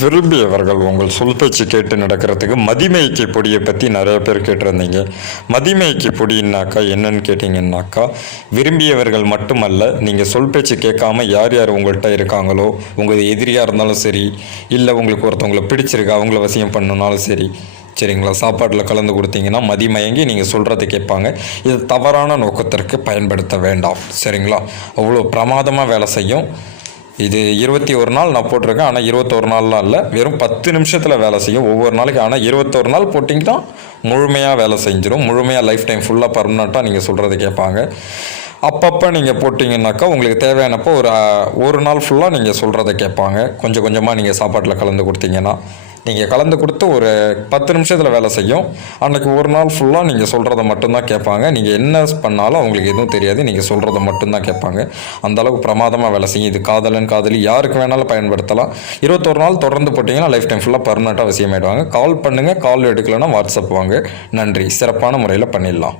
விரும்பியவர்கள் உங்கள் சொல் பேச்சு கேட்டு நடக்கிறதுக்கு மதிமைக்கு பொடியை பற்றி நிறைய பேர் கேட்டிருந்தீங்க. மதிமைக்கு பொடின்னாக்கா என்னன்னு கேட்டிங்கன்னாக்கா விரும்பியவர்கள் மட்டுமல்ல நீங்கள் சொல் பேச்சு கேட்காம யார் யார் உங்கள்கிட்ட இருக்காங்களோ உங்கள் எதிரியாக இருந்தாலும் சரி இல்லை உங்களுக்கு ஒருத்தவங்களை பிடிச்சிருக்கா அவங்கள வசியம் பண்ணணுனாலும் சரி சரிங்களா சாப்பாட்டில் கலந்து கொடுத்தீங்கன்னா மதிமயங்கி நீங்கள் சொல்கிறத கேட்பாங்க. இது தவறான நோக்கத்திற்கு பயன்படுத்த வேண்டாம் சரிங்களா? அவ்வளோ பிரமாதமாக வேலை செய்யும். இது இருபத்தி ஒரு நாள் நான் போட்டிருக்கேன் ஆனால் இருபத்தொரு நாள்லாம் இல்லை. வெறும் பத்து நிமிஷத்தில் வேலை செய்யும். ஒவ்வொரு நாளைக்கு ஆனால் இருபத்தொரு நாள் போட்டிங்கன்னா முழுமையாக வேலை செஞ்சிடும் முழுமையாக லைஃப் டைம் ஃபுல்லாக பர்மனெண்ட்டாக நீங்கள் சொல்கிறத கேட்பாங்க. அப்பப்போ நீங்கள் போட்டிங்கன்னாக்கா உங்களுக்கு தேவையானப்போ ஒரு ஒரு நாள் ஃபுல்லாக நீங்கள் சொல்கிறத கேட்பாங்க. கொஞ்சம் கொஞ்சமாக நீங்கள் சாப்பாட்டில் கலந்து கொடுத்தீங்கன்னா. நீங்கள் கலந்து கொடுத்து ஒரு பத்து நிமிஷத்தில் வேலை செய்யும். அன்றைக்கி ஒரு நாள் ஃபுல்லாக நீங்கள் சொல்கிறத மட்டும்தான் கேட்பாங்க. நீங்கள் என்ன பண்ணாலும் அவங்களுக்கு எதுவும் தெரியாது. நீங்கள் சொல்கிறத மட்டும்தான் கேட்பாங்க. அந்த அளவுக்கு பிரமாதமாக வேலை செய்யும். இது காதலன் காதலி யாருக்கு வேணாலும் பயன்படுத்தலாம். இருபத்தொரு நாள் தொடர்ந்து போட்டிங்கன்னா லைஃப் டைம் ஃபுல்லாக பர்மனெண்ட்டாக விஷயமாயிடுவாங்க. கால் பண்ணுங்கள் கால் எடுக்கலைன்னா வாட்ஸ்அப் வாங்க. நன்றி. சிறப்பான முறையில் பண்ணிடலாம்.